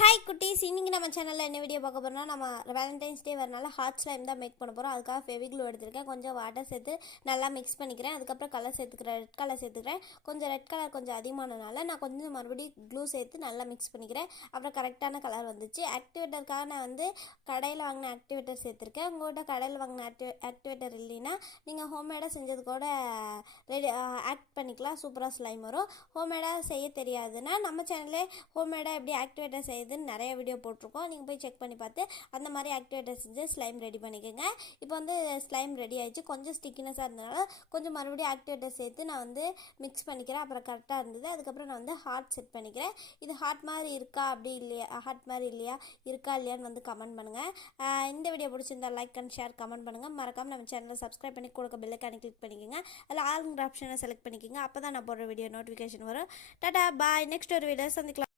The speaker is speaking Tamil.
ஹாய் குட்டீஸ், இன்றைக்கி நம்ம சேனலில் என்ன வீடியோ பார்க்க போகிறோம்னா, நம்ம வேலண்டைன்ஸ் டே வரனால ஹாட் ஸ்லைம் தான் மேக் பண்ண போகிறோம். அதுக்காக ஃபெவிக்ளூ எடுத்துருக்கேன், கொஞ்சம் வாட்டர் சேர்த்து நல்லா மிக்ஸ் பண்ணிக்கிறேன். அதுக்கப்புறம் கலர் சேர்த்துக்கிறேன், ரெட் கலர் சேர்த்துக்கிறேன். கொஞ்சம் ரெட் கலர் கொஞ்சம் அதிகமானனால நான் கொஞ்சம் மறுபடியும் க்ளூ சேர்த்து நல்லா மிக்ஸ் பண்ணிக்கிறேன். அப்புறம் கரெக்டான கலர் வந்துச்சு. ஆக்டிவேட்டருக்காக நான் வந்து கடையில் வாங்கின ஆக்டிவேட்டர் சேர்த்துருக்கேன். உங்கள்கிட்ட கடையில் வாங்கின ஆக்டிவேட்டர் இல்லைன்னா நீங்கள் ஹோம்மேடாக செஞ்சது கூட ரெடி ஆக்ட் பண்ணிக்கலாம். சூப்பராக ஸ்லைம் வரும். ஹோம்மேடாக செய்ய தெரியாதுன்னா நம்ம சேனல்லே ஹோம்மேடாக எப்படி ஆக்டிவேட்டர் செய்யுதுன்னு நிறைய வீடியோ போட்டிருக்கோம். நீங்கள் போய் செக் பண்ணி பார்த்து அந்த மாதிரி ஆக்டிவேட்டர் செஞ்சு ஸ்லைம் ரெடி பண்ணிக்கோங்க. இப்போ வந்து ஸ்லைம் ரெடி ஆயிடுச்சு. கொஞ்சம் ஸ்டிக்கினஸாக இருந்தனால கொஞ்சம் மறுபடியும் ஆக்டிவேட்டர் சேர்த்து நான் வந்து மிக்ஸ் பண்ணிக்கிறேன். அப்புறம் கரெக்டாக இருந்தது. அதுக்கப்புறம் நான் வந்து ஹார்ட் செட் பண்ணிக்கிறேன். இது ஹார்ட் மாதிரி இருக்கா அப்படி இல்லையா, ஹார்ட் மாதிரி இல்லையா, இருக்கா இல்லையான்னு வந்து கமெண்ட் பண்ணுங்கள். இந்த வீடியோ பிடிச்சிருந்தா லைக் அண்ட் ஷேர் கமெண்ட் பண்ணுங்கள். மறக்காமல் நம்ம சேனலை சப்ஸ்கிரைப் பண்ணி கொடுக்க பெல்லைக்கான கிளிக் பண்ணிக்கோங்க. அதில் ஆளுங்கிற ஆப்ஷனை செலக்ட் பண்ணிக்கோங்க. அப்போ தான் நான் போடுற வீடியோ நோட்டிஃபிகேஷன் வரும். டாடா பாய். நெக்ஸ்ட் ஒரு வீடியோ சந்திக்கலாம்.